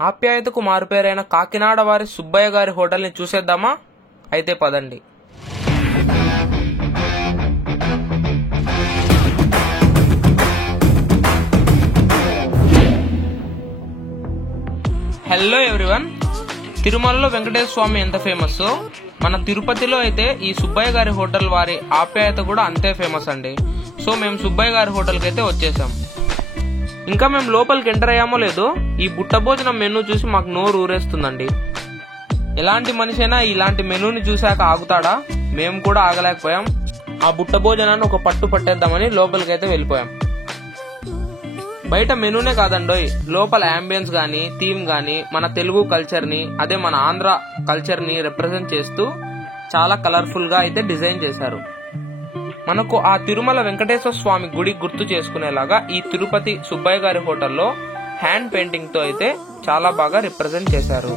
ఆప్యాయతకు మారుపేరైన కాకినాడ వారి సుబ్బయ్య గారి హోటల్ని చూసేద్దామా? అయితే పదండి. హలో ఎవ్రీవన్, తిరుమలలో వెంకటేశ్వర స్వామి ఎంత ఫేమస్, మన తిరుపతిలో అయితే ఈ సుబ్బయ్య గారి హోటల్ వారి ఆప్యాయత కూడా అంతే ఫేమస్ అండి. సో మేము సుబ్బయ్య గారి హోటల్కి అయితే వచ్చేసాం. ఇంకా మేము లోపలికి ఎంటర్ అయ్యామో లేదో ఈ బుట్ట భోజనం మెనూ చూసి మాకు నోరు ఊరేస్తుందండి. ఎలాంటి మనిషి అయినా ఇలాంటి మెనూని చూశాక ఆగుతాడా? మేము కూడా ఆగలేకపోయాం. ఆ బుట్ట భోజనాన్ని ఒక పట్టు పట్టేద్దామని లోపలికైతే వెళ్ళిపోయాం. బయట మెనూనే కాదండోయ్, లోపల అంబియన్స్ గానీ థీమ్ గానీ మన తెలుగు కల్చర్ ని, అదే మన ఆంధ్ర కల్చర్ ని రిప్రజెంట్ చేస్తూ చాలా కలర్ఫుల్ గా అయితే డిజైన్ చేశారు. మనకు ఆ తిరుమల వెంకటేశ్వర స్వామి గుడి గుర్తు చేసుకునేలాగా ఈ తిరుపతి సుబ్బయ్య గారి హోటల్లో హ్యాండ్ పెయింటింగ్ తో అయితే చాలా బాగా రిప్రజెంట్ చేశారు.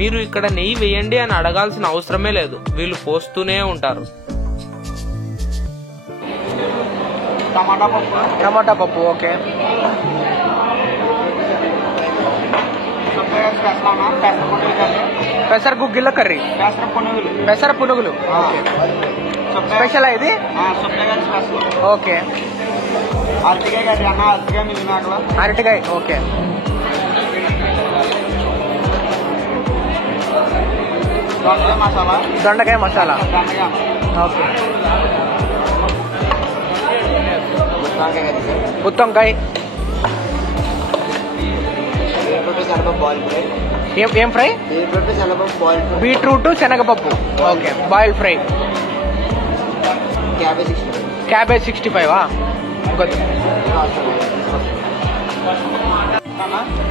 మీరు ఇక్కడ నెయ్యి వేయండి అని అడగాల్సిన అవసరమే లేదు, వీళ్ళు పోస్తూనే ఉంటారు. టమాటా పప్పు ఓకే. పెసర గుగ్గిళ్ళ కర్రీ, పెసర పునుగులు స్పెషల్ ఇది ఓకే. అరటికాయ ఓకే. దొండకాయ మసాలా ఓకే. గుత్తొంకాయ, ఏం ఫ్రై? బీట్రూట్ శనగపప్పు ఓకే. Boil fry. క్యాబేజ్ 65.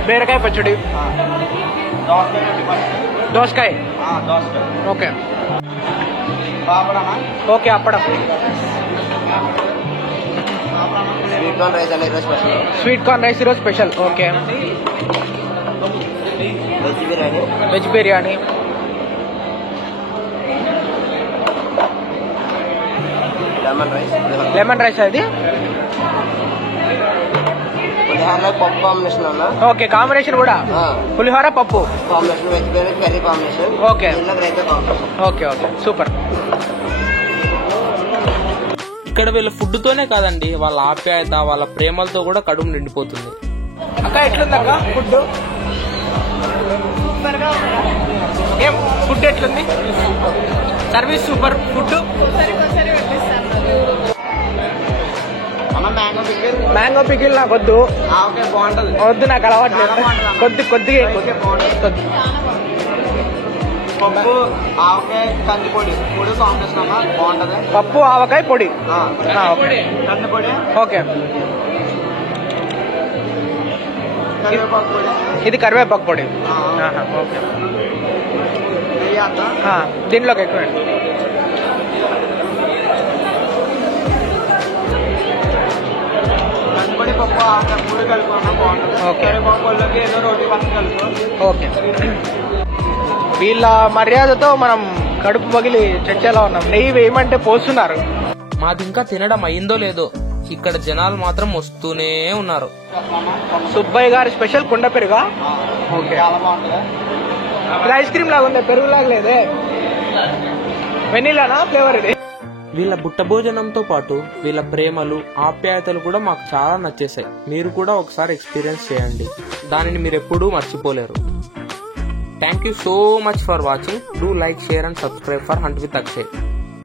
బీరకాయ పచ్చడి, దోసకాయ ఓకే ఓకే. అప్పడం, స్వీట్ కార్న్ రైస్ ఈరోజు special okay. Veg biryani, lemon rice అది పప్పు కాంబినేషన్ ఓకే. కాంబినేషన్ కూడా పులిహోర పప్పు combination, veg biryani curry combination okay okay okay super. ఇక్కడ వీళ్ళ ఫుడ్ తోనే కాదండి, వాళ్ళ ఆప్యాయత వాళ్ళ ప్రేమలతో కూడా కడుపు నిండిపోతుంది. అక్క ఎట్లుంది అక్క ఫుడ్? ఏం ఫుడ్ ఎట్లుంది? Service super. Food mango pickle నాకు వద్దు, వద్దు నాకు అలవాట్లేదు. కొద్దిగా పప్పు ఆవకాయ కందిపొడి పొడి కాంబినేషన్ అమ్మా బాగుంటది. పప్పు ఆవకాయ పొడి కందిపొడి ఓకే. కరివేపాకు పొడి, ఇది కరివేపాకు పొడి ఓకే. దీంట్లోకి ఎక్కువ కందిపొడి పప్పు ఆవకాయ పొడి కలుపుకున్నా బాగుంటది. కరివేపాకు పొడిలోకి ఏదో రోటీ పచ్చడి కలుపు ఓకే. వీళ్ళ మర్యాదతో మనం కడుపు పగిలి చచ్చేలా ఉన్నాం. నెయ్యి వేయమంటే పోస్తున్నారు. మాది ఇంకా తినడం అయిందో లేదో, ఇక్కడ జనాలు మాత్రం వస్తూనే ఉన్నారు. సుబ్బయ్య గారి స్పెషల్ కుండ పెరుగా ఓకే. చాలా బాగుంటది. ఇది ఐస్ క్రీమ్ లాగా ఉంది, పెరుగు లాగా లేదే. వెనీలానా ఫ్లేవర్ ఇది? వీళ్ళ బుట్ట భోజనంతో పాటు వీళ్ళ ప్రేమలు ఆప్యాయతలు కూడా మాకు చాలా నచ్చేసాయి. మీరు కూడా ఒకసారి ఎక్స్పీరియన్స్ చేయండి, దానిని మీరు ఎప్పుడూ మర్చిపోలేరు. Thank you so much for watching. Do like, share and subscribe for Hunt with Akshay.